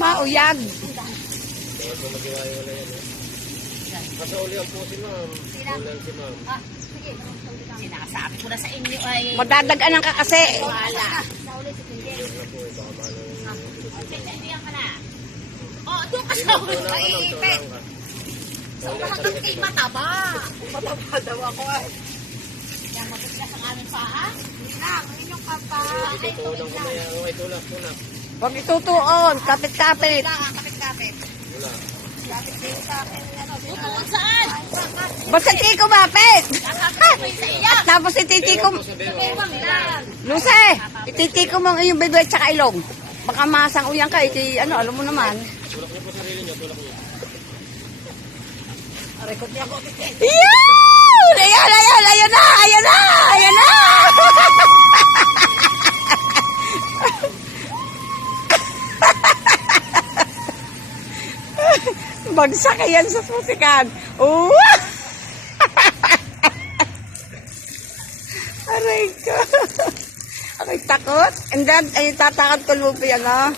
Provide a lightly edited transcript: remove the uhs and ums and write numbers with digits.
Mauyag. Bawal po mag-iwaiwala yan eh. Pasaulihan po si ma'am. Ulan si ma'am. Sige, sinasabi ko na sa inyo ay... Madadaganan ka kasi. Wala. Wala po eh. Baka malo. Pinaibigan ka na. Oh, doon ka sa ulo. Maiipit. Sa unahan ng kay mataba. Mataba daw ako ay. Yan, matigas ang aming paa. Hindi lang, inyong papa. Ay, Tutunan ko na yan. Okay, tulak. Huwag itutuon. Kapit-kapit. kapit-kapit. Wala. Kapit din sa akin. Tutuon saan? Basta tiko mapit. Kakapit sa iya. Tapos ititiko. Sabewang lang. Luce, ititiko mo ang iyong bibig at saka ilong. Baka masang uyang ka. Alam mo naman. Tulak niyo po sarili niyo. Tulak niyo. Rekod niya ako. Yun! Ayan na! Bagsak yan sa susikan. Aray ko. Ako'y takot. And then, ay tatakot ko lupi yan, ha?